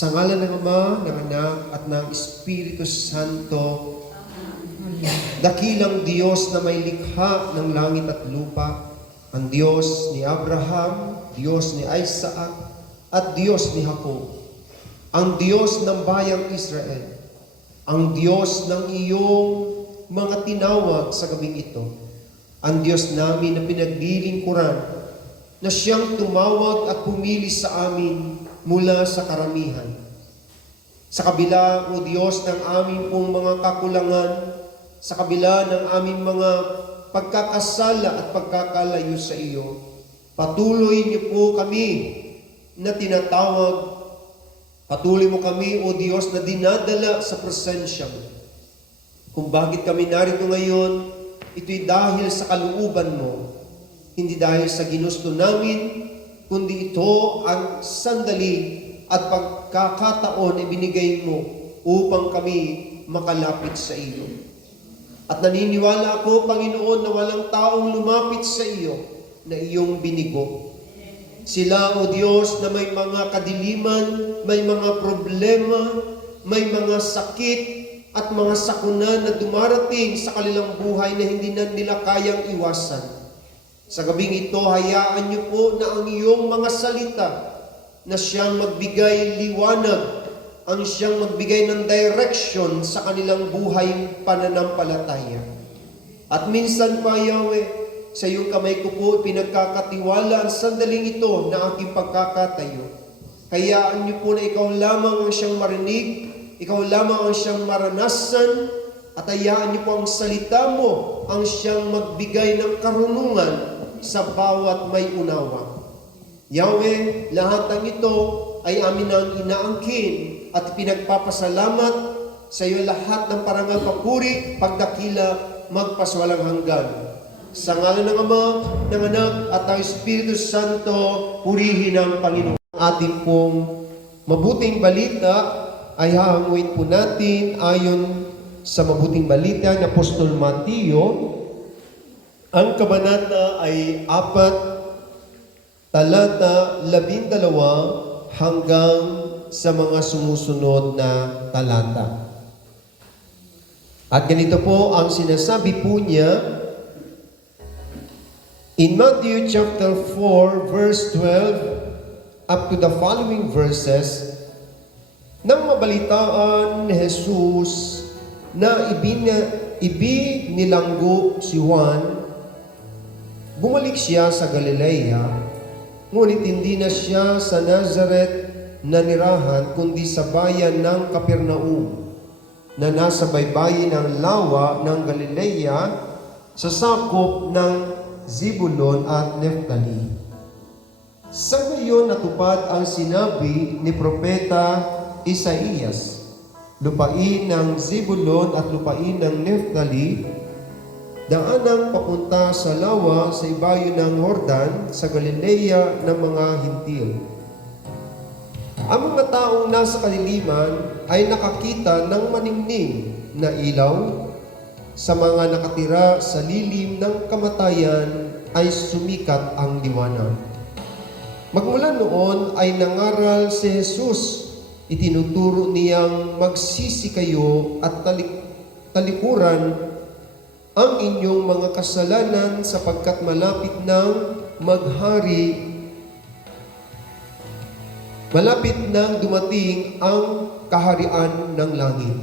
Sa ngalan ng Ama, ng Anak, at ng Espiritu Santo, dakilang Diyos na may likha ng langit at lupa, ang Diyos ni Abraham, Diyos ni Isaac, at Diyos ni Jacob, ang Diyos ng bayang Israel, ang Diyos ng iyong mga tinawag sa gabing ito, ang Diyos namin na pinaglilingkuran, na siyang tumawag at pumili sa amin mula sa karamihan. Sa kabila, O Diyos, ng aming pong mga kakulangan, sa kabila ng aming mga pagkakasala at pagkakalayo sa iyo, patuloy niyo po kami na tinatawag. Patuloy mo kami, O Diyos, na dinadala sa presensya mo. Kung bakit kami narito ngayon, ito'y dahil sa kalooban mo, hindi dahil sa ginusto namin, kundi ito ang sandali at pagkakataon ibinigay mo upang kami makalapit sa iyo. At naniniwala ako, Panginoon, na walang taong lumapit sa iyo na iyong binigo. Sila, O Diyos, na may mga kadiliman, may mga problema, may mga sakit at mga sakuna na dumarating sa kanilang buhay na hindi na nila kayang iwasan. Sa gabing ito, hayaan niyo po na ang iyong mga salita na siyang magbigay liwanag, ang siyang magbigay ng direction sa kanilang buhay pananampalataya. At minsan pa, Yahweh, sa iyong kamay ko po pinagkakatiwala ang sandaling ito na aking pagkakatayo. Hayaan niyo po na ikaw lamang ang siyang marinig, ikaw lamang ang siyang maranasan, at hayaan niyo po ang salita mo ang siyang magbigay ng karunungan sa bawat may unawa. Yahweh, lahat ng ito ay amin ang inaangkin at pinagpapasalamat sa iyo lahat ng parangal, papuri, pagdakila, magpaswalang hanggan. Sa ngalan ng Ama, ng Anak, at ng Espiritu Santo, purihin ang Panginoon. Ating pong mabuting balita ay hahanguin po natin ayon sa mabuting balita ng Apostol Mateo. Ang kabanata ay 4, talata 12 hanggang sa mga sumusunod na talata. At ganito po ang sinasabi po niya in Matthew chapter 4 verse 12 up to the following verses. Nang mabalitaan ni Jesus na ibinilanggo si Juan, bumalik siya sa Galilea, ngunit hindi na siya sa Nazareth na nirahan, kundi sa bayan ng Capernaum, na nasa baybayin ng lawa ng Galilea, sa sakop ng Zebulon at Neftali. Sa ngayon natupad ang sinabi ni Propeta Isaías, lupain ng Zebulon at lupain ng Neftali, daanang papunta sa lawa sa ibayo ng Jordan, sa Galilea ng mga Hintil. Ang mga taong nasa kaliliman ay nakakita ng maningning na ilaw. Sa mga nakatira sa lilim ng kamatayan ay sumikat ang liwanag. Magmula noon ay nangaral si Jesus. Itinuturo niyang magsisi kayo at talikuran ang inyong mga kasalanan sapagkat malapit nang malapit nang dumating ang kaharian ng langit.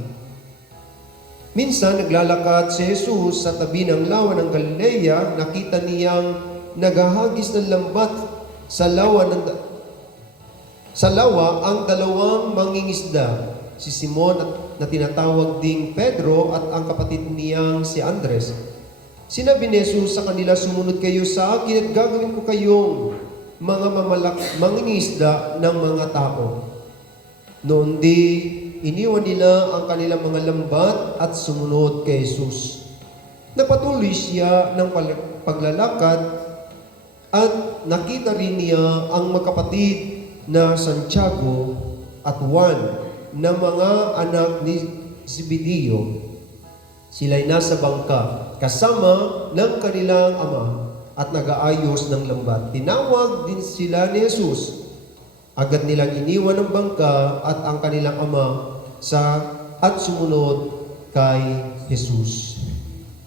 Minsan naglalakad si Jesus sa tabi ng lawa ng Galilea, nakita niyang naghahagis ng lambat sa lawa ang dalawang mangingisda, si Simon na tinatawag ding Pedro at ang kapatid niyang si Andres. Sinabi ni Jesus sa kanila, sumunod kayo sa akin at gagawin ko kayong mga mangingisda ng mga tao. Noon di iniwan nila ang kanilang mga lambat at sumunod kay Jesus. Napatuloy siya ng paglalakad at nakita rin niya ang magkapatid na Santiago at Juan na mga anak ni Zebedeo. Sila'y nasa bangka kasama ng kanilang ama at nag-aayos ng lambat. Tinawag din sila ni Jesus Agad nilang iniwan ang bangka at ang kanilang ama at sumunod kay Jesus.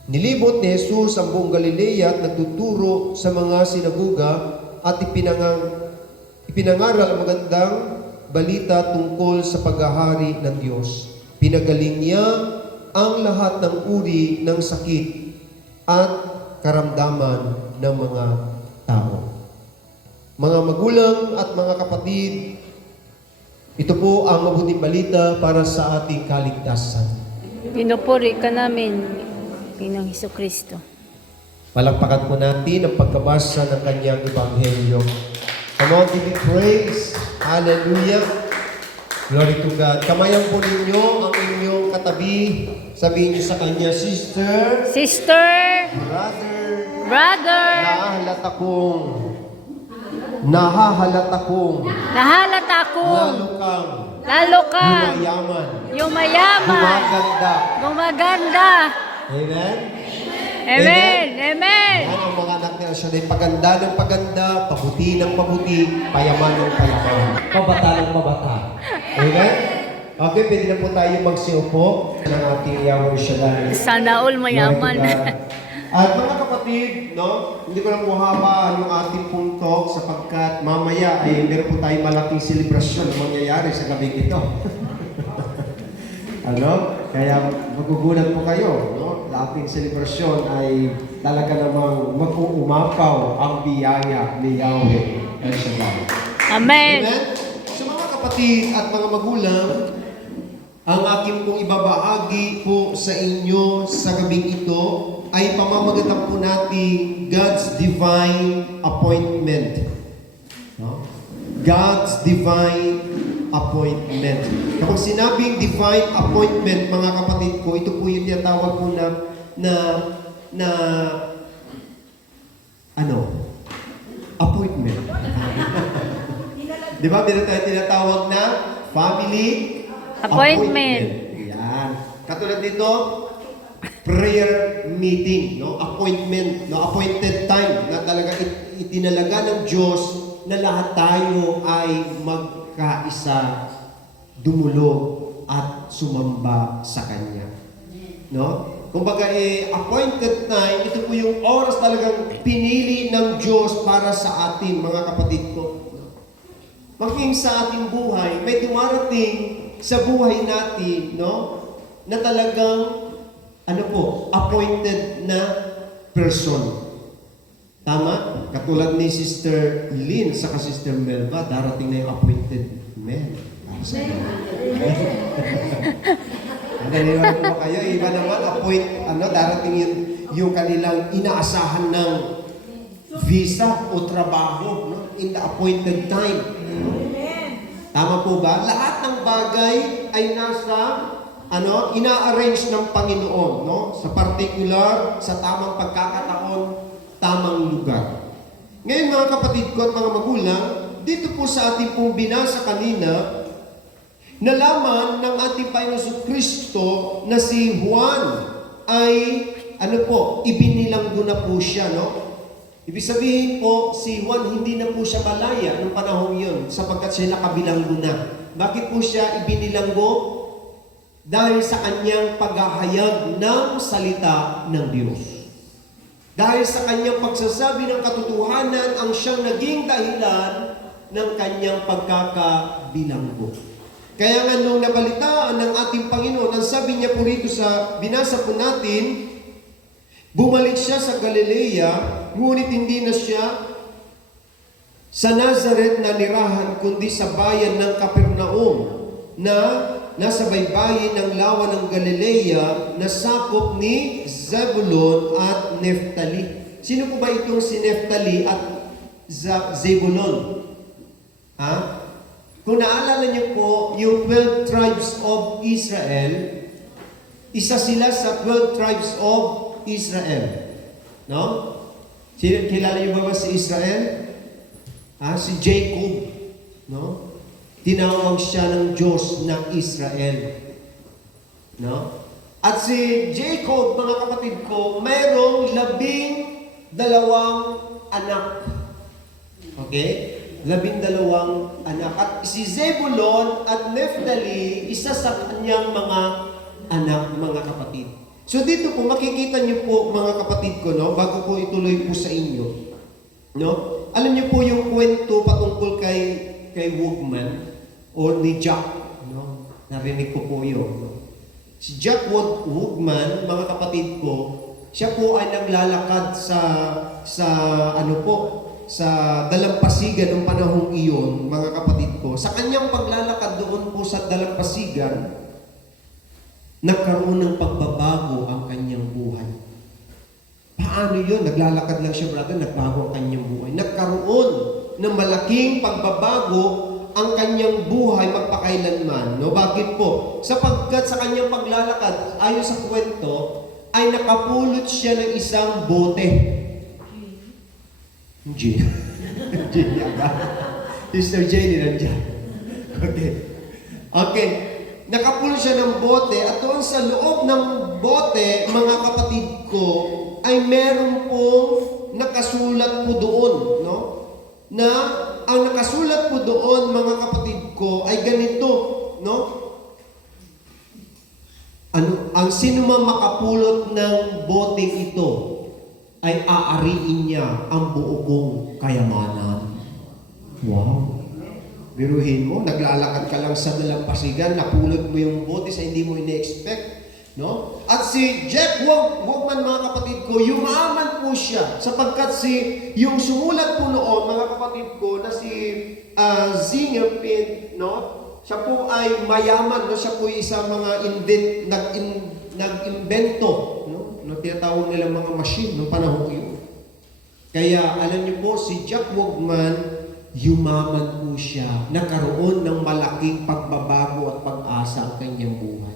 Nilibot ni Jesus ang buong Galilea at nagtuturo sa mga sinagoga at ipinangaral ang magandang balita tungkol sa paghahari ng Diyos. Pinagaling niya ang lahat ng uri ng sakit at karamdaman ng mga tao. Mga magulang at mga kapatid, ito po ang mabuting balita para sa ating kaligtasan. Pinupuri ka namin, Pinoong Hesukristo. Palakpakan po natin ang pagkabasa ng kanyang ebanghelyo. Come on, give me praise. Hallelujah. Glory to God. Kamayan po ninyo ang inyong katabi. Sabihin niyo sa kanya, Sister, Brother, nahahalata kong lalo kang yumayaman, gumaganda. Amen? Amen. Yan ang mga anak nila. Siya ay paganda ng paganda, pabuti ng pabuti, payaman ng payaman, pabata ng pabata. Amen? Okay, pwede na po tayo magsiupo ng ating Yahweh Shaddai. Sana all mayaman. At mga kapatid, hindi ko lang muhabaan yung ating pong talk sapagkat mamaya ay meron po tayong malaking selebrasyon na mangyayari sa gabi ito. Kaya magugulat po kayo, Sa ating selebrasyon ay talaga namang mag-uumapaw ang biyaya ni Yahweh El Shaddai. Amen. Amen? So mga kapatid at mga magulang, ang aking pong ibabahagi po sa inyo sa gabing ito ay pamamagatan po natin God's divine appointment. God's divine appointment. Kapag sinabing divine appointment, mga kapatid ko, ito po yung tinatawag po appointment. Di ba? Meron tayo tinatawag na family Appointment. Yan. Katulad dito, prayer meeting, appointment, appointed time na talaga itinalaga ng Diyos na lahat tayo ay magkaisa, dumulog at sumamba sa Kanya. Kumbaga, appointed time, ito po yung oras talagang pinili ng Diyos para sa atin, mga kapatid ko. Maging sa ating buhay, may dumarating sa buhay natin, na talagang, appointed na person. Tama? Katulad ni Sister Lynn sa Sister Melva, darating na yung appointed man. Naniniwala po kayo, iba naman, darating yung kanilang inaasahan ng visa o trabaho, in the appointed time. Tama po ba? Lahat ng bagay ay nasa ina-arrange ng Panginoon, sa particular, sa tamang pagkakataon, tamang lugar. Ngayon mga kapatid ko at mga magulang, dito po sa ating pong binasa kanina, nalaman ng ating Panginoon Kristo na si Juan ay ibinilanggo na po siya, Ibig sabihin po, si Juan hindi na po siya malaya noong panahon yun sapagkat siya nakabilanggo na. Bakit po siya ibinilanggo? Dahil sa kanyang paghahayag ng salita ng Diyos. Dahil sa kanyang pagsasabi ng katotohanan ang siyang naging dahilan ng kanyang pagkakabilanggo. Kaya nga nung nabalitaan ng ating Panginoon, ang sabi niya po rito sa binasa po natin, bumalik siya sa Galilea, ngunit hindi na siya sa Nazareth na nirahan, kundi sa bayan ng Capernaum na nasa baybayin ng lawa ng Galilea na sakop ni Zebulon at Neftali. Sino po ba itong si Neftali at Zebulon? Kung naalala niyo po, yung 12 tribes of Israel, isa sila sa 12 tribes of Israel. Kilala niyo ba si Israel? Si Jacob. Tinawag siya ng Diyos ng Israel. At si Jacob, mga kapatid ko, mayroong 12 anak. Okay? 12 anak. At si Zebulon at Naphtali, isa sa kanyang mga anak, mga kapatid. So dito po, makikita niyo po mga kapatid ko, no, bago ko ituloy po sa inyo, no, alam niyo po yung kwento patungkol kay Wugman o ni Jack, no, narinig ko po yun. No? Si Jack Wugman, mga kapatid ko, siya po ay naglalakad sa ano po, sa dalampasigan ng panahong iyon, mga kapatid ko. Sa kanyang paglalakad doon po sa dalampasigan, nagkaroon ng pagbabago ang kanyang buhay. Paano yun? Naglalakad lang siya, brother, nagbago ang kanyang buhay. Nagkaroon ng malaking pagbabago ang kanyang buhay magpakailanman. No? Bakit po? Sapagkat sa kanyang paglalakad, ayon sa kwento, ay nakapulot siya ng isang bote. Gin. Gin yaga. Sister Jenny nandiyan. Okay. Nakapulot siya ng bote at doon sa loob ng bote, mga kapatid ko, ay meron pong nakasulat po doon, no? Na ang nakasulat po doon, mga kapatid ko, ay ganito, no? Ang sino man makapulot ng boteng ito ay aariin niya ang buo kong kayamanan. Wow! Biruhin mo, naglalakad ka lang sa dalampasigan, napulot mo yung bote sa hindi mo ine-expect. No? At si Jack Wugman, mga kapatid ko, yumaman po siya sapagkat yung sumulat po noon, mga kapatid ko, na si Zingerpin, no? Siya po ay mayaman, no? Siya po ay isang mga nag-invento, no? Tinatawag nila mga machine no panahon yun. Kaya alam niyo po, si Jack Wugman, yumaman po siya, nagkaroon ng malaking pagbabago at pag-asa ang kanyang buhay.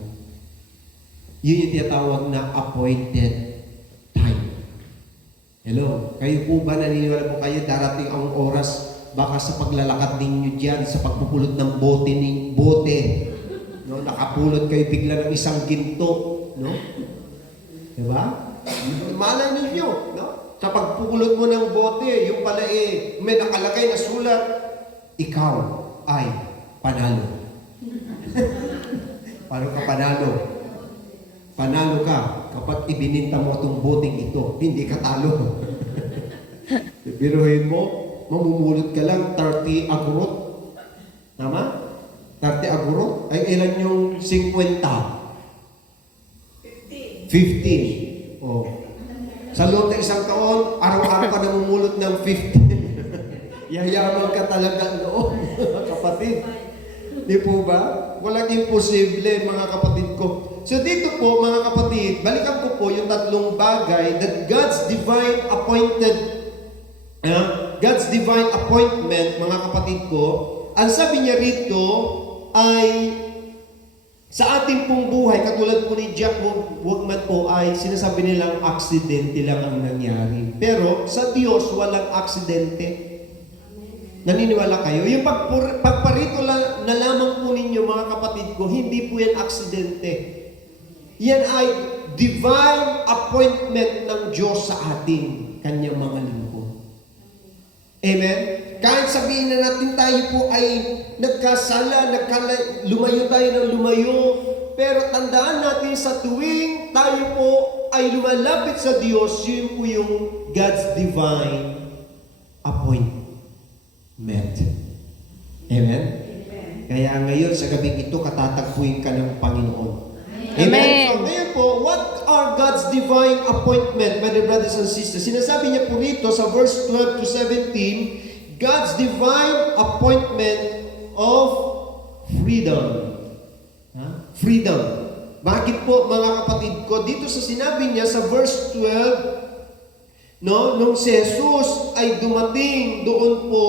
Yun yung tinatawag na appointed time. Hello? Kayo po ba, naniniwala po kayo, darating ang oras, baka sa paglalakad ninyo dyan, sa pagpupulot ng bote, no? Nakapulot kayo bigla ng isang ginto, no? Diba? Malay ninyo, no? Sa pagpupulot mo ng bote, yung pala may nakalagay na sulat, ikaw ay panalo. Paano ka panalo? Panalo ka kapag ibininta mo itong boteng ito, hindi ka talo. Biruhin mo, mamumulot ka lang 30 agurot. Tama? 30 agurot? Ay ilan yung 50? 50. Oh. Sa loob ng isang taon, araw-araw ka namumulot ng 50. Yayaman ka talaga noon, kapatid. Di po ba? Walang imposible, mga kapatid ko. So dito po, mga kapatid, balikan ko po yung tatlong bagay that God's divine appointment, mga kapatid ko, ang sabi niya rito ay sa ating pong buhay, katulad po ni Jack Wugman po, ay sinasabi nilang aksidente lang ang nangyari. Pero sa Diyos, walang aksidente. Naniniwala kayo? Yung pagparito na lamang po ninyo, mga kapatid ko, hindi po yan aksidente. Yan ay divine appointment ng Diyos sa ating kanyang mga lingkod. Amen? Kahit sabihin na natin tayo po ay nagkasala, lumayo tayo ng lumayo, pero tandaan natin sa tuwing tayo po ay lumalapit sa Diyos, yun po yung God's divine appointment. Amen? Kaya ngayon sa gabing ito, katatagpuin ka ng Panginoon. Amen? So ngayon po, what are God's divine appointment, my dear brothers and sisters? Sinasabi niya po rito sa verse 12 to 17, God's divine appointment of freedom. Freedom. Bakit po, mga kapatid ko? Dito sa sinabi niya sa verse 12, no, nung si Jesus ay dumating doon po,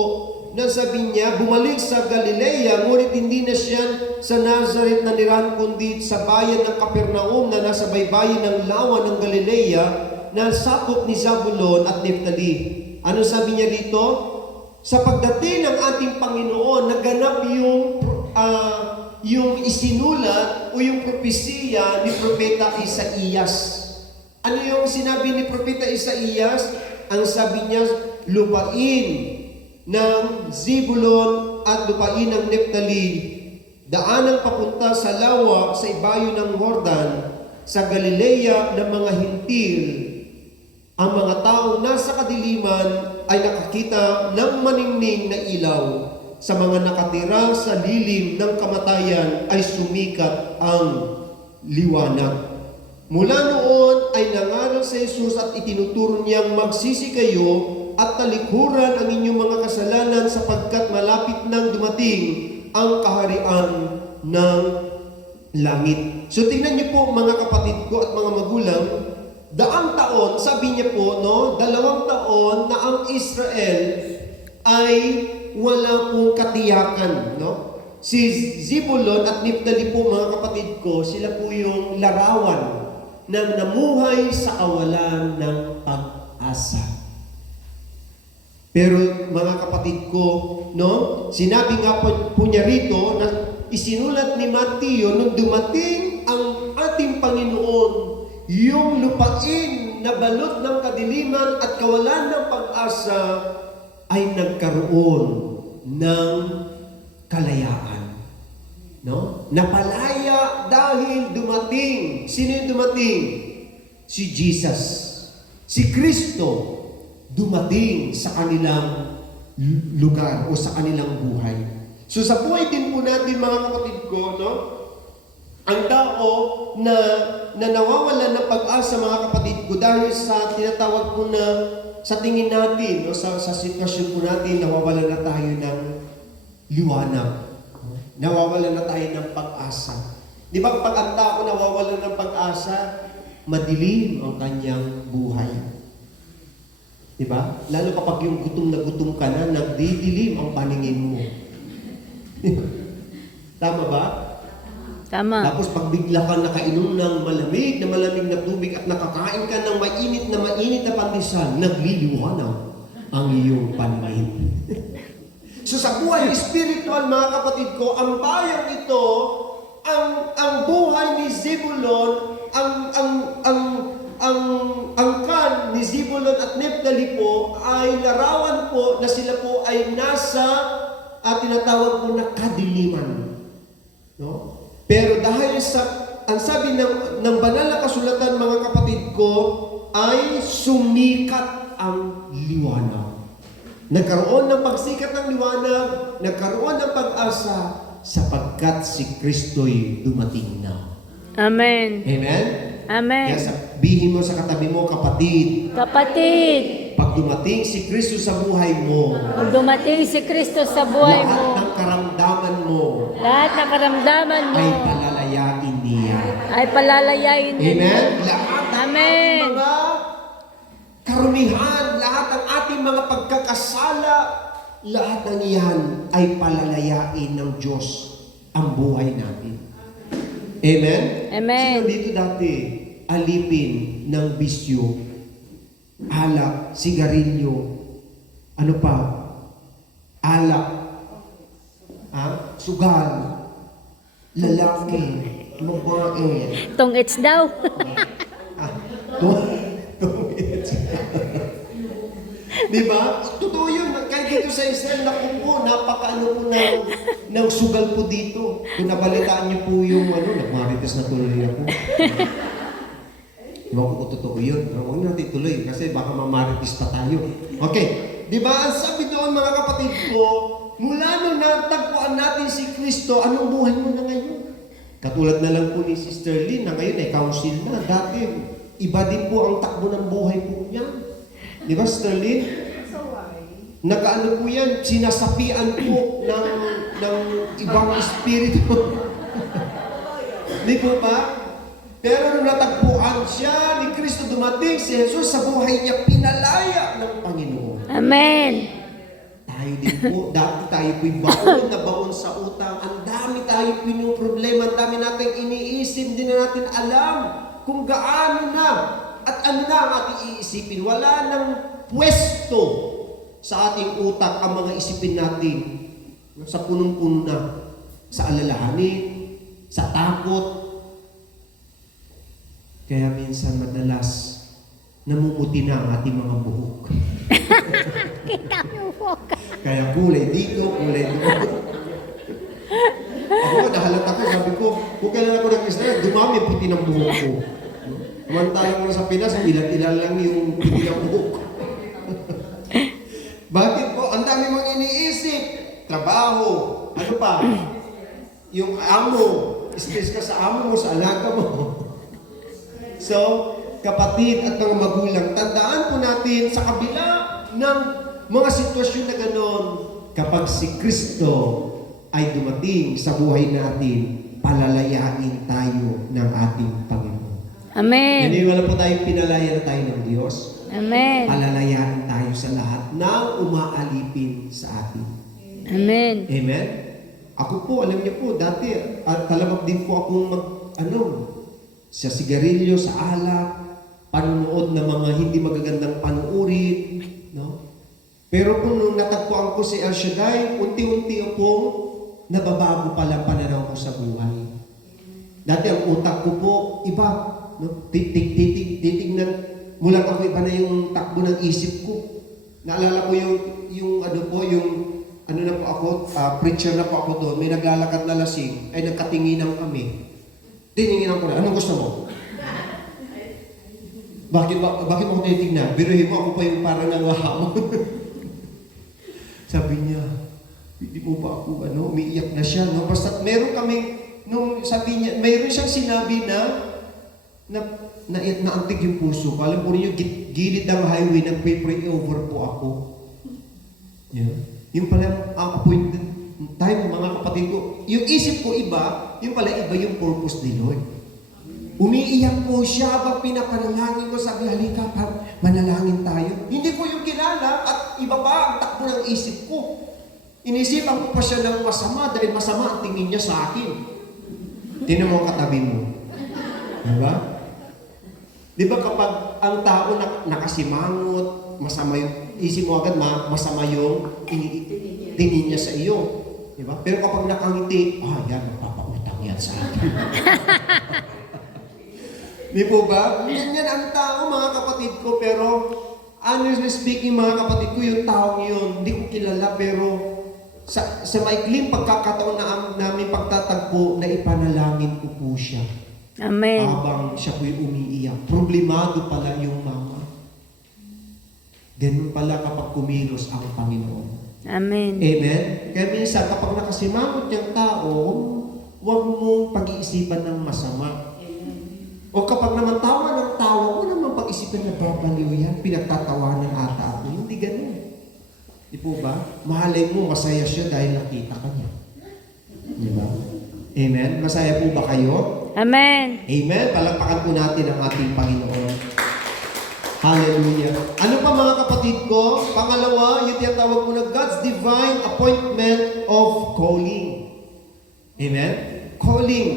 na sabi niya, bumalik sa Galilea, ngunit hindi na siya sa Nazareth na niran, kundi sa bayan ng Capernaum na nasa baybayin ng lawa ng Galilea, na sakop ni Zabulon at Naphtali. Ano sabi niya dito? Sa pagdating ng ating Panginoon, naganap yung isinulat o yung propesiya ni Propeta Isaías. Ano yung sinabi ni Propeta Isaías? Ang sabi niya, lupain ng Zebulon at lupain ng Neptali, daanang papunta sa lawa sa ibayo ng Jordan, sa Galilea ng mga hintil. Ang mga taong nasa kadiliman ay nakakita ng maningning na ilaw. Sa mga nakatira sa lilim ng kamatayan ay sumikat ang liwanag. Mula noon ay nangaral sa Jesus at itinuturo niyang magsisi kayo at talikuran ang inyong mga kasalanan sapagkat malapit nang dumating ang kaharian ng langit. So tingnan niyo po mga kapatid ko at mga magulang, daang taon, sabi niya po, 2 taon na ang Israel ay wala pong katiyakan, no? Si Zebulon at Neptali po mga kapatid ko, sila po yung larawan ng namuhay sa kawalan ng pag-asa. Pero mga kapatid ko, no? Sinabi nga po niya rito na isinulat ni Mateo nung dumating ang ating Panginoon, yung lupain na balot ng kadiliman at kawalan ng pag-asa ay nagkaroon ng kalayaan. No? Napalaya dahil dumating. Sino yung dumating? Si Jesus. Si Kristo dumating sa kanilang lugar o sa kanilang buhay. So sa buhay din po natin mga kapatid ko, no? Ang tao na nawawalan ng pag-asa mga kapatid ko dahil sa tinatawag po na sa tingin natin, no, sa sitwasyon po natin, nawawalan na tayo ng liwanag. Nawawalan na tayo ng pag-asa. Di ba pag ang tao nawawalan ng pag-asa, madilim ang kanyang buhay. Di ba? Lalo kapag yung gutom na gutom ka na, nagdidilim ang paningin mo. Tama ba? Tama. Tapos pag bigla kang nakainom ng malamig na tubig at nakakain ka ng mainit na pandesal, nagliliwanag ang iyong paningin. So sa buhay spiritual mga kapatid ko, ang bayang ito, ang buhay ni Zebulon, ang kan ni Zebulon at Neptali po ay larawan po na sila po ay nasa tinatawag po na kadiliman. No? Pero dahil sa, ang sabi ng banal na kasulatan mga kapatid ko, ay sumikat ang liwanag. Nagkaroon ng pagsikat ng liwanag, nagkaroon ng pag-asa, sapagkat si Kristo'y dumating na. Amen. Amen? Amen. Kaya sabihin mo sa katabi mo, kapatid, Kapatid, pag dumating si Kristo sa buhay mo, kung dumating si Kristo sa buhay lahat mo, ng karamdaman mo lahat ng karamdaman mo ay palalayain niya. ay palalayain niya. Amen? Lahat ng Amen. ating mga karumihan, lahat ng ating mga pagkakasala, lahat ng iyan ay palalayain ng Diyos ang buhay natin. Amen? Amen. Sino dito dati alipin ng bisyo, alak, sigarilyo, ano pa? Alak, sugal, lalaki, babae. Tong-its daw. Di ba? Totoo yun. Kahit dito sa Israel, naku po, napakaano po ng sugal po dito. Kung nabalitaan niyo po yung nagmarites na tuloy ako. Di ba kung totoo yun? Pero huwag natin tuloy kasi baka mamarites pa tayo. Okay. Di ba? Ang sabi doon mga kapatid ko, mula nung natagpuan natin si Kristo, anong buhay mo na ngayon? Katulad na lang po ni Sister Lynn na ngayon ay council na. Dati, iba din po ang takbo ng buhay po niya. Di ba, Sister Lynn? Nakaano po yan, sinasapian po ng ibang espiritu. Di po ba? Pero nung natagpuan siya ni Kristo, dumating si Jesus sa buhay niya, pinalaya ng Panginoon. Amen. Tayo din po, dati tayo po'y baon sa utang. Ang dami tayo po yung problema, ang dami natin iniisip, hindi na natin alam kung gaano na at ano na ang ating iisipin. Wala nang pwesto sa ating utak ang mga isipin natin sa punong-puno na, sa alalahanin, sa takot. Kaya minsan madalas namumuti na ang ating mga buhok. Kita mo po. Kaya kulay dito, kulay doon. Ako, nahalata ko, sabi ko, kung kailan ako nag-Israel, dumami ang puti ng buhok ko. Kumantalang mo sa Pinas, ilan-ilan lang yung puti ng buhok ko. Bakit po? Ang dami mong iniisip. Trabaho. Ano pa? Yung amo. Stress ka sa amo mo, sa alaga mo. So, kapatid at mga magulang, tandaan po natin sa kabila ng mga sitwasyon na gano'n, kapag si Kristo ay dumating sa buhay natin, palalayain tayo ng ating Panginoon. Amen. Naniniwala po tayong pinalaya na tayo ng Diyos. Amen. Palalayain tayo sa lahat ng umaalipin sa atin. Amen. Amen? Ako po, alam niyo po, dati, talamak din po akong sa sigarilyo, sa alak, panunood ng mga hindi magagandang panuurin, no? Pero kung nung natagpuan ko si El Shaddai, unti-unti akong nababago pala pananaw ko sa buhay. Dati ang utak ko po, iba, no? Titignan, mula ako iba na yung takbo ng isip ko. Naalala ko yung ano na po ako, preacher na po ako doon, may naglalakad na lasing, ay nagkatinginan kami. Tininginan ko na, anong gusto mo? Bakit mo ako tinitignan? Biruhin mo ako pa yung parang nangwahamon. Sabi niya, hindi mo ba ako, umiiyak na siya, no? Basta meron kaming, sabi niya, meron siyang sinabi na antig yung puso ko. Alam po ninyo, gilid ng highway, nag-pray over po ako. Yeah. Yung pala, ang appointed time, mga kapatid ko, yung isip ko iba, yung pala iba yung purpose ni Lord. Umiiyak po siya habang pinapanalangin ko, sabi, halika pa, manalangin tayo. Hindi ko yung kilala at iba pa ang takbo ng isip ko. Inisipan ko pa siya ng masama dahil masama ang tingin niya sa akin. Tingnan mo ang katabi mo. Diba? Diba kapag ang tao nakasimangot, masama yung isip mo agad, masama yung tingin niya sa iyo. Diba? Pero kapag nakangiti, yan, magpapautang yan sa akin. Di po ba? Ganyan ang tao, mga kapatid ko, pero honestly speaking, mga kapatid ko, yung taong yun, hindi ko kilala, pero sa maikling pagkakataon na namin pagtatagpo, na ipanalangin ko po siya. Amen. Habang siya po'y umiiyak. Problemado pala yung mama. Ganun pala kapag kumilos ang Panginoon. Amen. Amen? Kaya minsan, kapag nakasimangot yung tao, huwag mong pag-iisipan ng masama. O kapag naman tawa ng tawa, huwag naman pag-isipan na babaliw yan, pinagtatawanan ata ako. Hindi ganun. Di po ba? Mahalay mo, masaya siya dahil nakita ka niya. Di ba? Amen? Masaya po ba kayo? Amen. Amen? Palakpakan po natin ang ating Panginoon. Hallelujah. Ano pa mga kapatid ko? Pangalawa, yung tinatawag ko na God's divine appointment of calling. Amen? Calling.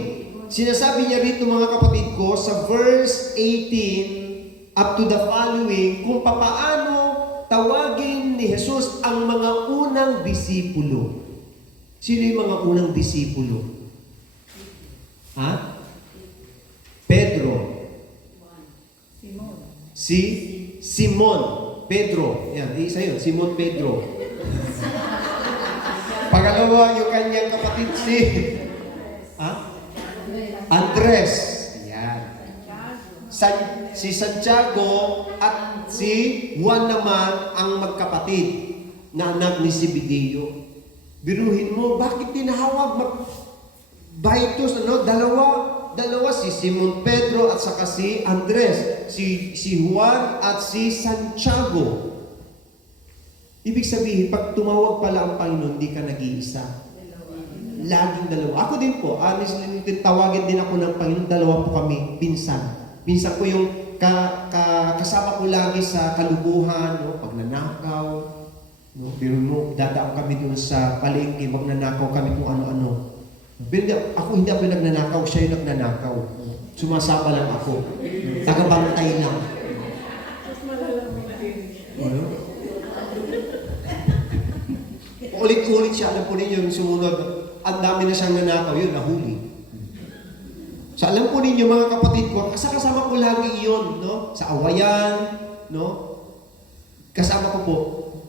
Sinasabi niya rito mga kapatid ko sa verse 18 up to the following kung papaano tawagin ni Jesus ang mga unang disipulo. Sino yung mga unang disipulo? Ha? Pedro. Si Simon. Pedro. Yan, isa yun. Simon Pedro. Pangalawa, yung kanyang kapatid si Andres. Yan. Si Santiago at si Juan naman ang magkapatid na anak ni Zebedeo. Biruhin mo, bakit tinahawag Baitos, dalawa si Simon Pedro at saka si Andres, si Juan at si Santiago. Ibig sabihin, pag tumawag pala ang Panginoon, hindi ka nag-iisa. Laging dalawa. Ako din po, honestly, tawagin din ako ng Panginoon, dalawa po kami, pinsan. Pinsan ko yung kasama ko lagi sa kalubuhan, no? Pag nanakaw, no? Pero dadaan kami doon sa palengke, magnanakaw kami kung ano-ano. Ako hindi ako nagnanakaw, siya yung nagnanakaw. Sumasama lang ako. Tagabantay lang. Ano? Ulit-ulit siya, alam po ninyo, yung sumunod, ang dami na siyang nanakaw, yun, nahuli. So alam po ninyo mga kapatid ko, kasama ko lagi iyon, no? Sa awayan, no? Kasama ko po.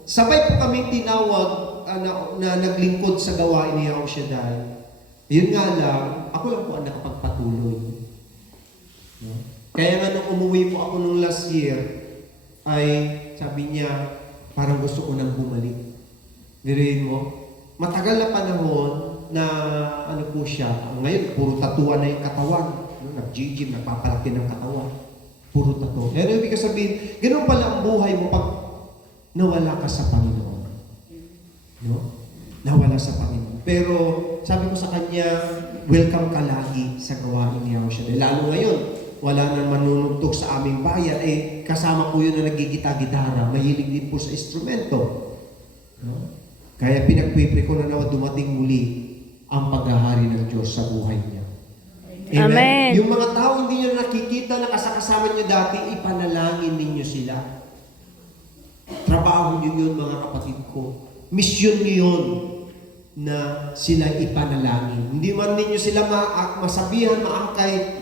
sabay po kami tinawag na naglingkod sa gawain ni El Shaddai. Yun nga lang, ako lang po ang nakapagpatuloy. No? Kaya nga nung umuwi po ako nung last year, ay sabi niya, parang gusto ko nang bumalik. Dirin mo, matagal na panahon na ano po siya, ngayon puro tatuan na yung katawan. No? Nag-gym, nagpapalaki ng katawan. Puro tattoo. Ano ibig sabihin, ganun pala ang buhay mo pag nawala ka sa Panginoon. No? Nawala sa Panginoon. Pero sabi ko sa kanya, welcome ka lagi sa gawain ni Yahushua. Lalo ngayon, wala nang manunugtog sa aming bayan, kasama ko yun na nagigita-gitara, mahilig din po sa instrumento. No? Kaya pinagpipre ko na nawa dumating muli ang paghahari ng Diyos sa buhay niya. Amen. Yung mga tao hindi nyo nakikita na kasama nyo dati, ipanalangin ninyo sila. Trabaho nyo yun, mga kapatid ko. Misyon nyo yun na sila ipanalangin. Hindi man ninyo sila masabihan, maangkay.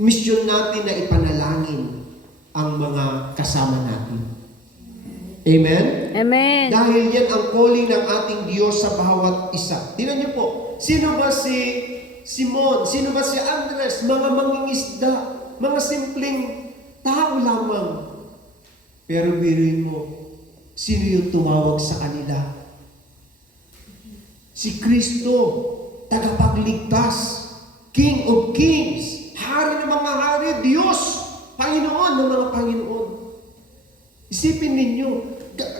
Misyon natin na ipanalangin ang mga kasama natin. Amen? Amen. Dahil yan ang calling ng ating Diyos sa bawat isa. Tingnan niyo po, sino ba si Simon? Sino ba si Andres? Mga mangingisda, mga simpleng tao lamang. Pero biruin mo, sino yung tumawag sa kanila? Si Kristo, tagapagligtas, King of Kings, Hari ng mga hari, Diyos, Panginoon ng mga Panginoon. Isipin ninyo,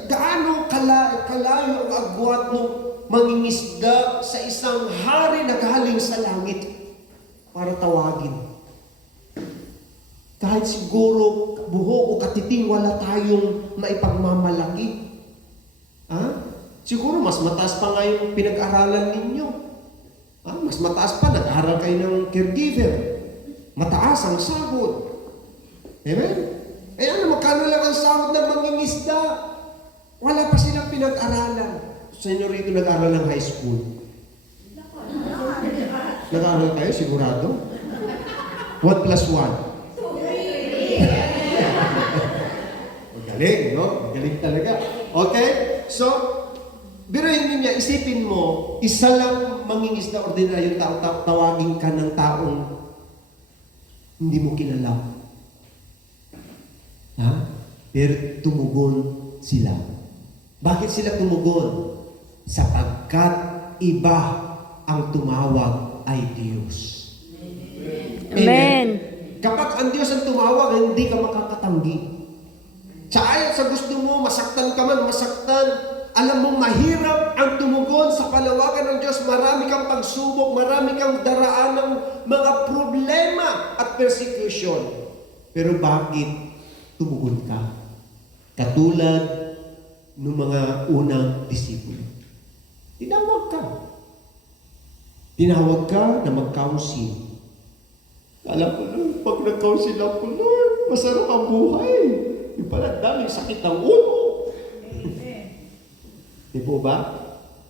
gaano kalayo ang agwat ng mangingisda sa isang hari na galing sa langit para tawagin. Kahit siguro buho o katiting wala tayong maipagmamalaki. Siguro mas mataas pa nga yung pinag-aralan ninyo. Mas mataas pa, nag-aral kayo ng caregiver. Mataas ang sahod. Amen? Ayan, magkano lang ang sahod ng mangingisda? Wala pa silang pinag-aralan. Sa inyo rito nag-aral ng high school. Nag-aral kayo, sigurado? 1 plus 1. Magaling, no? Magaling talaga. Okay? So, biruin niya, isipin mo, isa lang mangingisda ordinaryong tao, tawagin ka ng taong hindi mo kilala. Pero tumugon sila. Bakit sila tumugon? Sapagkat iba ang tumawag ay Diyos. Amen. Kapag ang Diyos ang tumawag, hindi ka makakatanggi. Sa gusto mo, masaktan ka man, masaktan, alam mong mahirap ang tumugon sa panawagan ng Diyos. Marami kang pagsubok, marami kang daraan ng mga problema at persecution. Pero bakit tumugon ka? Katulad ng mga unang disipulo. Tinawag ka. Tinawag ka na mag-counsel. Alam ko, Lord, pag nag-counsel ako, Lord, masarap ang buhay. Yung pala, daming sakit ng ulo. Di po ba?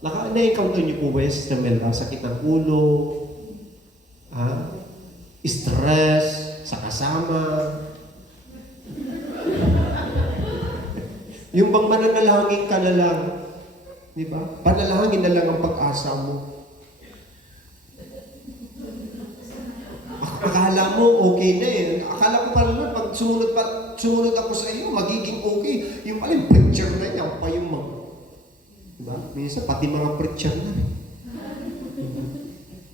Na-encounter niyo po ba yung Sister Melba? Sakit ng ulo, stress, sa kasama. Yung bang mananalangin ka na lang, di ba? Panalangin na lang ang pag-asa mo. Akala mo okay na eh. Akala ko pala nun, pag sumunod ako sa iyo, magiging okay. Yung pala yung preacher na yan, pa yung mga. Diba? Minsan, pati mga preacher na.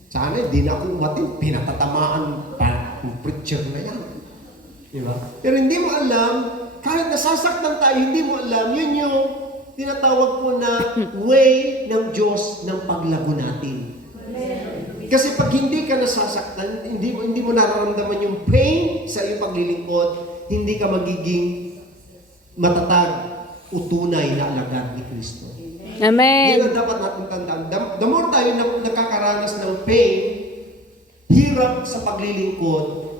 Sana hindi na ako umatin, pinatatamaan pa yung preacher na yan. Diba? Pero hindi mo alam, kahit nasasaktan tayo, hindi mo alam, yun yung tinatawag ko na way ng Diyos ng paglago natin. Kasi pag hindi ka nasasaktan, hindi mo nararamdaman yung pain sa iyong paglilingkod, hindi ka magiging matatag o tunay na alagad ni Kristo. Amen. Yan ang dapat natin tandaan. The more tayo nakakaranas ng pain, hirap sa paglilingkod,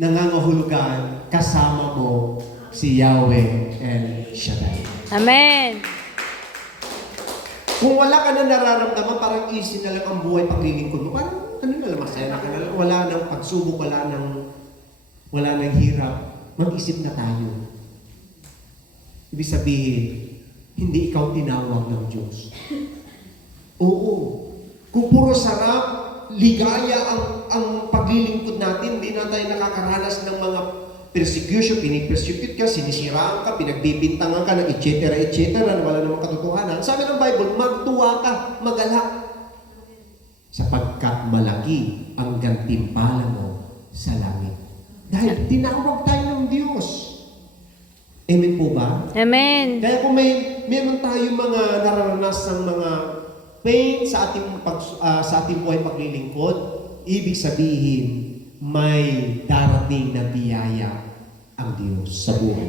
nangangahulugan, kasama mo si Yahweh El Shaddai. Amen. Kung wala ka na nararamdaman, parang easy na lang ang buhay paglilingkod mo. Parang ano na lang, masaya na ka na lang. Wala nang pagsubok, wala nang hirap. Mag-isip na tayo. ibig sabihin, hindi ikaw tinawag ng Diyos. Oo. Kung puro sarap, ligaya ang paglilingkod natin, hindi na tayo nakakaranas ng mga persecution, pinipersecute ka, sinisiraan ka, pinagbibintangan ka, et cetera, na wala namang katotohanan. Sabi ng Bible, magtuwa ka, magalak. Sapagkat malaki ang gantimpala mo sa langit. Dahil tinawag tayo ng Diyos. Amen po ba? Amen. Kaya kung meron tayong mga nararanasang mga pain sa ating buhay paglilingkod, ibig sabihin, may darating na biyaya ang Diyos sa buhay.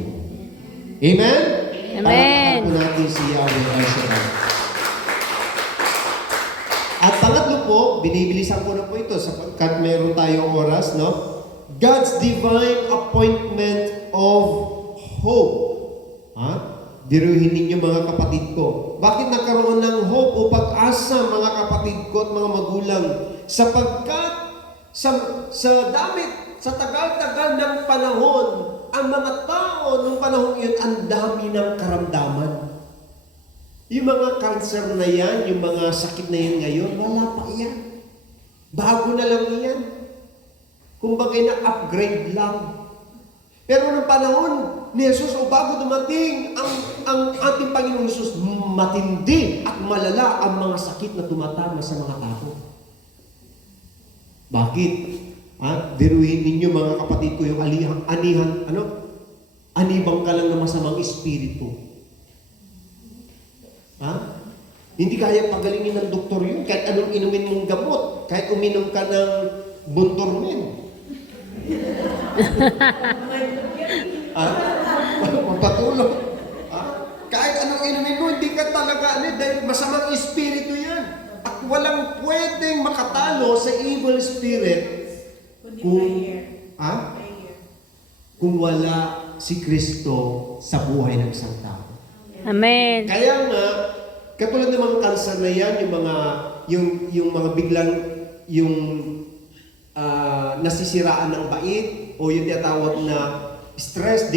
Amen? Amen. Palakpakan po natin si Yahweh El Shaddai. At pangatlo po, binibilisan ko na po ito sapagkat meron tayong oras, no? God's divine appointment of hope. Ha? Diruhin ninyo mga kapatid ko. Bakit nagkaroon ng hope o pag-asa mga kapatid ko at mga magulang? Sapagkat sa tagal-tagal ng panahon, ang mga tao nung panahon yun, ang dami ng karamdaman. Yung mga cancer na yan, yung mga sakit na yan ngayon, wala pa yan. Bago na lang yan. Kumbaga na-upgrade lang. Pero nung panahon ni Jesus, o bago dumating ang ating Panginoon Jesus, matindi at malala ang mga sakit na tumatama sa mga tao. Bakit? Diruhin ninyo mga kapatid ko yung anibang ka lang na masamang espiritu. Hindi kaya pagalingin ng doktor yun. Kahit anong inumin mong gamot. Kahit uminom ka ng Buntormen. Magpatulog. Kahit anong inumin mo, hindi ka talaga, dahil masamang espiritu yan. At walang pwedeng makatalo sa evil spirit kung wala si Kristo sa buhay ng isang tao. Amen. Kaya nga, katulad ng mga cancer na yan, yung mga biglang, nasisiraan ng bait, o yung tinatawag na stress,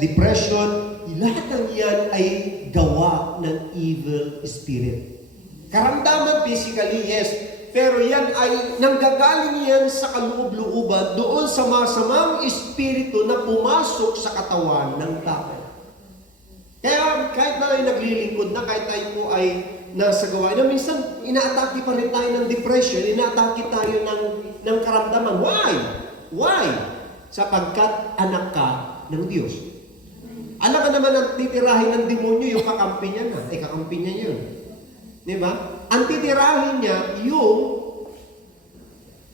depression, lahat ng yan ay gawa ng evil spirit. Karamdaman physically, yes, pero yan ay nanggagaling yan sa kaloob-looban doon sa masamang espiritu na pumasok sa katawan ng tao. Kaya kahit na ay naglilingkod na, kahit tayo po ay nasa gawain na, minsan inaatake pa rin tayo ng depression, inaatake tayo ng karamdaman. Why? Why? Sapagkat anak ka ng Diyos. Alam ka naman ang titirahin ng demonyo, yung kakampi niya na. Kakampi niya yun. Di ba? Ang titirahin niya, yung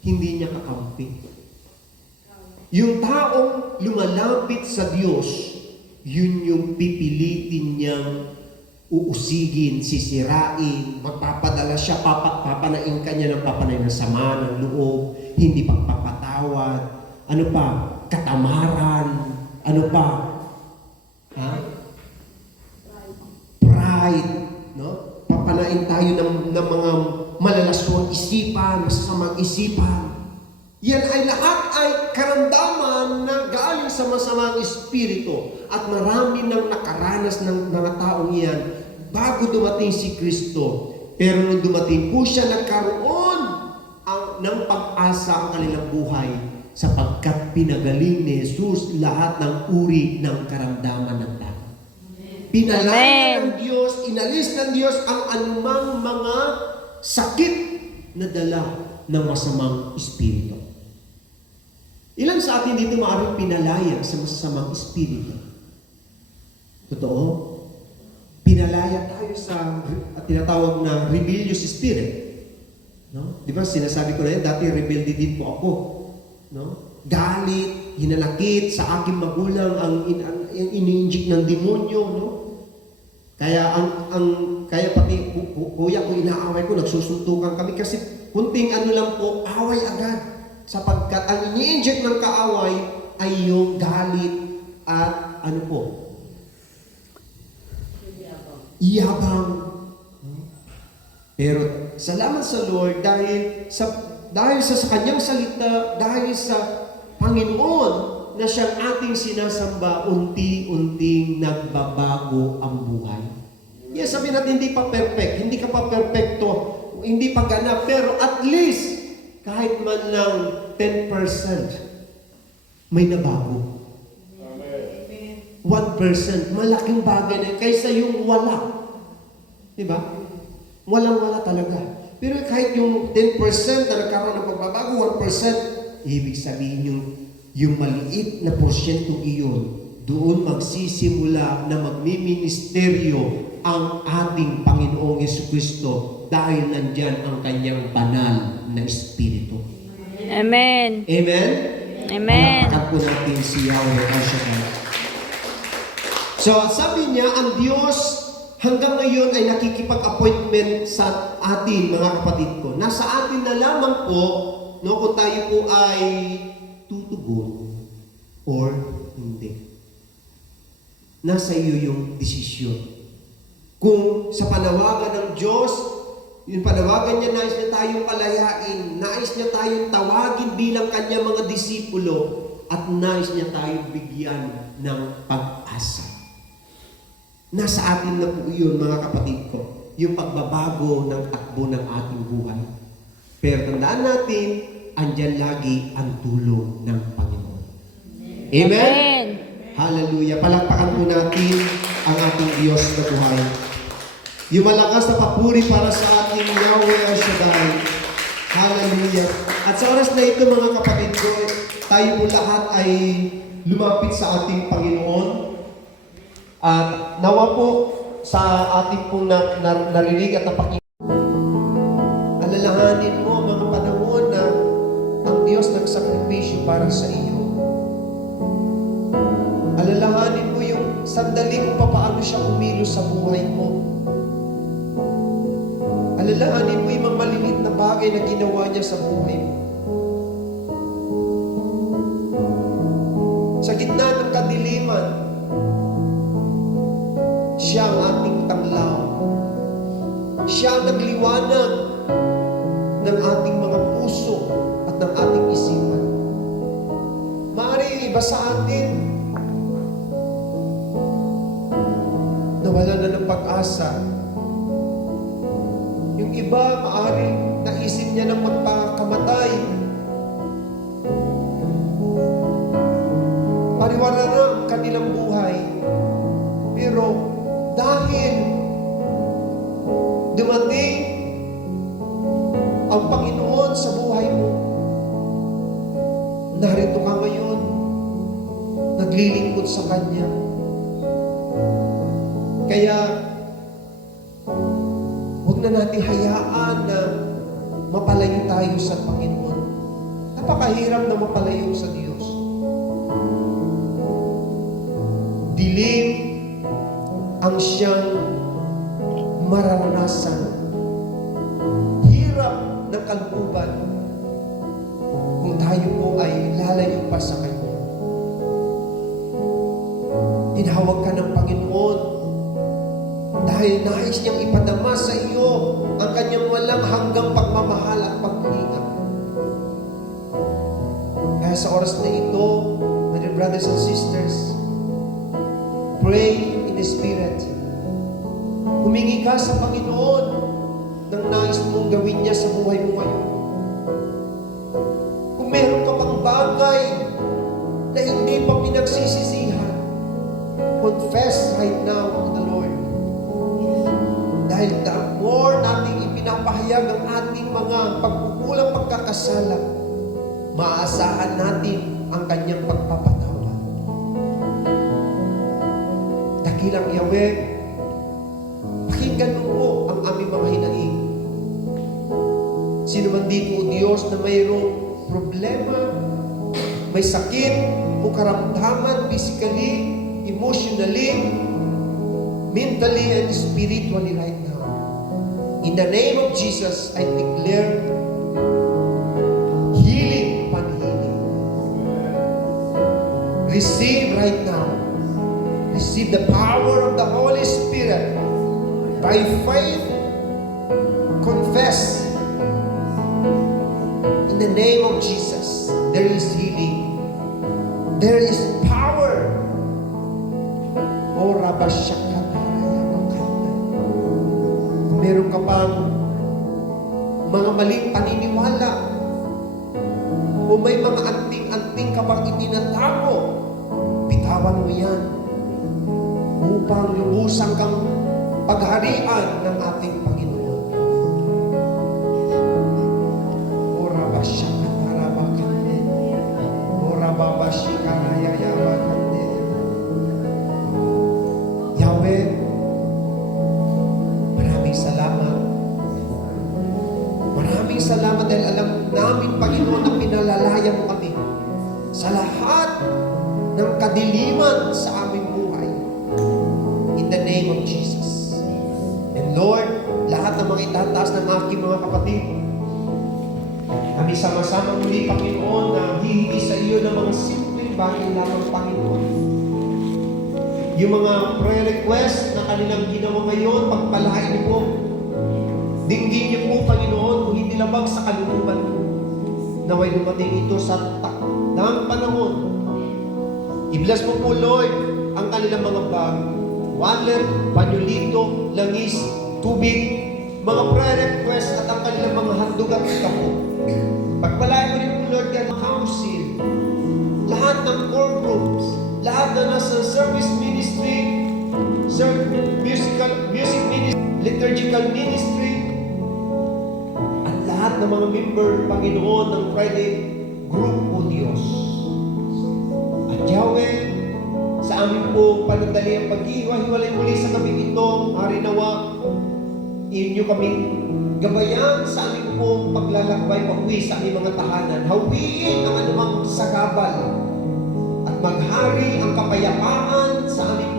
hindi niya kakampi. Yung taong lumalapit sa Diyos, yun yung pipilitin niyang uusigin, sisirain, magpapadala siya, papanain ka niya ng papanain ng sama ng loob, hindi pagpapatawad, ano pa, katamaran, ano pa, pride, no? Papanain tayo ng mga malalaswang isipan, masasamang isipan. Yan ay lahat ay karamdaman na galing sa masamang espiritu. At marami nang nakaranas ng mga taong iyan bago dumating si Kristo. Pero nung dumating po siya, nagkaroon ng pag-asa ang kanilang buhay sapagkat pinagaling ni Jesus lahat ng uri ng karamdaman ng tao. Pinalaya ng Diyos, inalis ng Diyos ang anumang mga sakit na dala ng masamang espiritu. Ilan sa atin dito maaaring pinalaya sa masamang espiritu? Totoo? Pinalaya tayo sa tinatawag na rebellious spirit. No? Di ba sinasabi ko na yan, dati rebelde din po ako. No? Galit, hinanakit sa aking magulang ang ini-inject ng demonyo, no? Kaya kaya pati kuya ko inaaway ko, nagsusuntukan kami kasi kunting ano lang po, away agad. Sapagkat ang ini-inject ng kaaway ay yung galit at ano po? Iyabang. Pero salamat sa Lord dahil sa kanyang salita, dahil sa Panginoon na siyang ating sinasamba, unti-unting nagbabago ang buhay. Yes, sabihin natin, hindi pa perfect, hindi ka pa perfecto, hindi pa ganap, pero at least, kahit man lang 10%, may nabago. 1%, malaking bagay na kaysa yung wala. Diba? Walang-wala talaga. Pero kahit yung 10% na nagkaroon ng pagbabago, 1%, ibig sabihin yung maliit na porsyentong iyon, doon magsisimula na magmiministeryo ang ating Panginoong Jesucristo dahil nandyan ang kanyang banal na Espiritu. Amen. Amen? Amen. Palakpakan po natin si Yahweh El Shaddai. So, sabi niya, ang Diyos hanggang ngayon ay nakikipag-appointment sa atin, mga kapatid ko. Nasa atin na lamang po, no, kung tayo po ay tutugon or hindi. Nasa iyo yung desisyon. Kung sa panawagan ng Diyos, yung panawagan niya, nais niya tayong palayain, nais niya tayong tawagin bilang kanyang mga disipulo, at nais niya tayong bigyan ng pag-asa. Nasa atin na po yun, mga kapatid ko, yung pagbabago ng takbo ng ating buhay. Pero tandaan natin, andyan lagi ang tulong ng Panginoon. Amen? Amen. Hallelujah. Palakpakan po natin ang ating Diyos na buhay. Yung malakas na papuri para sa ating Yahweh El Shaddai. Hallelujah. At sa oras na ito, mga kapatid ko, tayo po lahat ay lumapit sa ating Panginoon. At nawa po sa ating pong narinig at napakinggan. Alalahanin mo mga panahon na ang Diyos nagsakripisyo para sa iyo. Alalahanin mo yung sandali kung paano siya kumilos sa buhay mo. Alalahanin mo yung mga maliliit na bagay na ginawa niya sa buhay mo. Sa gitna ng kadiliman, siya ang ating tanglaw. Siya ang nagliwanag ng ating mga puso at ng ating isipan. Maaaring iba sa atin nawala na ng pag-asa. Yung iba, maaaring naisip niya ng magpakamatay. Pariwara na ang kanilang buhay. Pero dahil dumating ang Panginoon sa buhay mo, narito ka ngayon, naglilingkod sa Kanya. Kaya, huwag na natin hayaan na mapalayo tayo sa Panginoon. Napakahirap na mapalayo sa Diyos. Dilim ang siyang mararanasan. Hirap ng kalooban kung tayo po ay lalayo pa sa Kanya. Tinawag ka ng Panginoon dahil nais niyang ipadama sa iyo ang Kanyang walang hanggang pagmamahal at pag-iingat. Kaya sa oras na ito, my dear brothers and sisters, pray in the Spirit. Humingi ka sa Panginoon ng nais mong gawin niya sa buhay mo ngayon. Kung meron ka pang bagay na hindi pa pinagsisisihan, confess right now to the Lord. Dahil the more nating ipinapahayag ang ating mga pagkukulang pagkakasala, maaasahan natin ang Kanyang pagpapatawad. Dakilang Yahweh, pakinggan mo po ang aming mga hinaing. Sino man dito, O Diyos, na mayroong problema, may sakit o karamdaman physically, emotionally, mentally, and spiritually right now. In the name of Jesus, I declare healing upon healing. Receive right now. Receive the power of the Holy Spirit. By faith, confess. In the name of Jesus, there is healing. There is power. O Rabashakatarayabakanda. Kung meron ka pang mga maling paniniwala, o may mga anting-anting ka pang itinatago, bitawan mo yan upang lubusan kang pagharian ng ating Panginoon. O Rabashakatarabakanda. O Rababashikarayayabakanda. Yahweh, maraming salamat. Maraming salamat dahil alam namin, Panginoon, na pinalalaya mo kami sa lahat ng kadiliman sa aming buhay. In the name of Jesus. And Lord, lahat ng mga itataas ng aking mga kapatid, kami sama-sama muli, Panginoon, na hihingi sa iyo ng mga simpleng bagay lamang, Panginoon. Yung mga prayer request na kanilang ginawa ngayon, pagpalain niyo po. Dinggin niyo po, Panginoon, kung hindi labag sa kalooban mo. Naway dumating ito sa takdang panahon. I-bless mo po, Lord, ang kanilang mga bag. Wallet, panyolito, langis, tubig, mga prayer request at ang kanilang mga handog at kapo. Pagpalain mo rin po, Lord, yan ang council. Lahat ng core groups, lahat na nasa service ministry, music ministry, liturgical ministry, at lahat ng mga member, Panginoon, ng Friday group o Diyos. At Yahweh, sa amin po panandaliang pag-ihiwa-hiwalay muli sa gabi ito, Hari nawa, inyo kaming gabayan sa aming pong paglalakbay pag-uwi sa aming mga tahanan. Hawiin ang anumang sagabal at maghari ang kapayapaan sa aming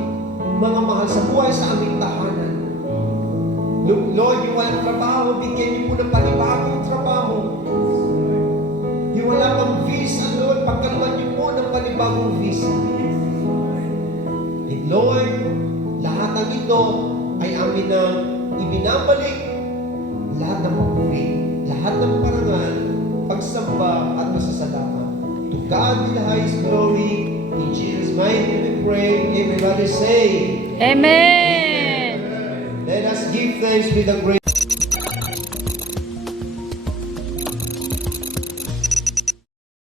mga mahal sa buhay sa aming tahanan. Lord, yung walang trabaho, bigyan niyo po ng panibagong trabaho. Yung wala pang visa, Lord, pagkalman niyo po ng panibagong visa. And Lord, lahat ng ito ay amin na ibinabalik. Lahat ng papuri, lahat ng parangal, pagsamba at masasalamat. To God be the highest glory. In Jesus' mighty name we pray. Everybody say, Amen. Let us give thanks with a great